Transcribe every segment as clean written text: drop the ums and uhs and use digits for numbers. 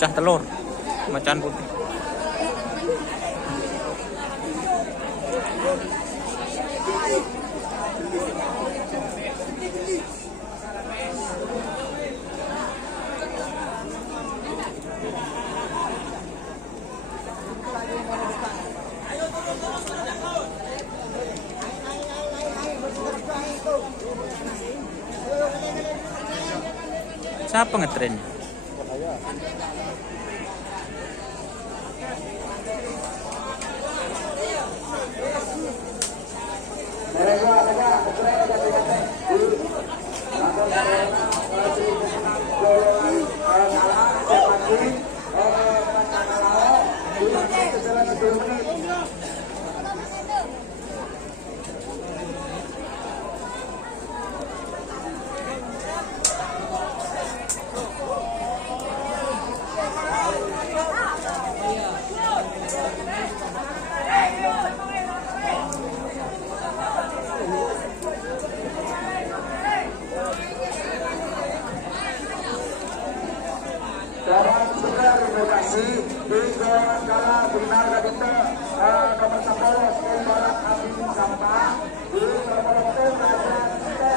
Pecah telur macan putih. Siapa ngetren? Lokasi di Kala Binar Gadita nomor 10 Barat Abdi Sampah di Probolinggo Raja Kita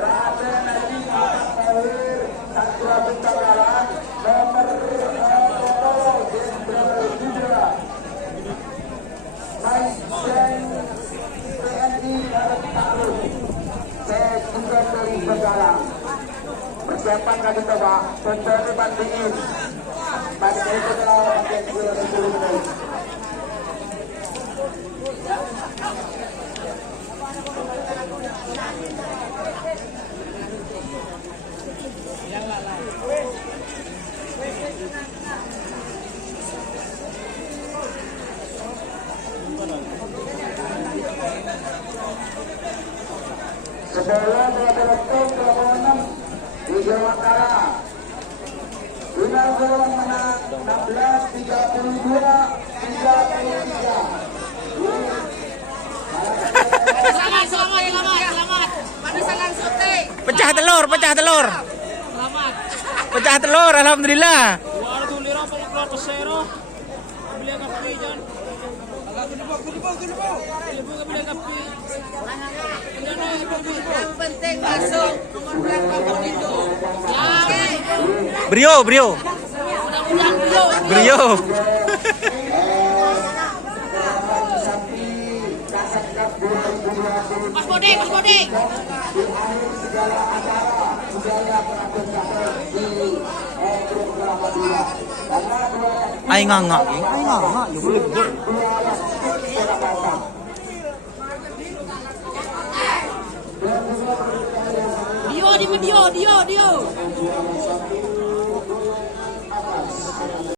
Raja Nabi Muhammad Tawir Satria Bintagalan nomor 10 Jenderal Judra Maisen TNI Barat Taruh saya juga dari Begalang persiapan Gadita Pak tentu dibandingin pada itu adalah bagian 20 menit. Sebelum 26 di Jawa Tengah. Final gol menang 16-32 33. Selamat. Pada salang syuting. Pecah telur. Selamat. Pecah telur, alhamdulillah. Wala tuh lira pa keluar pesero. Beli kape jan. Agak gulibog. Beli kape. Yang penting masuk nomor berapa itu. Brio. Mudah-mudahan Brio. Mas Bodi. Ay nga. Dio.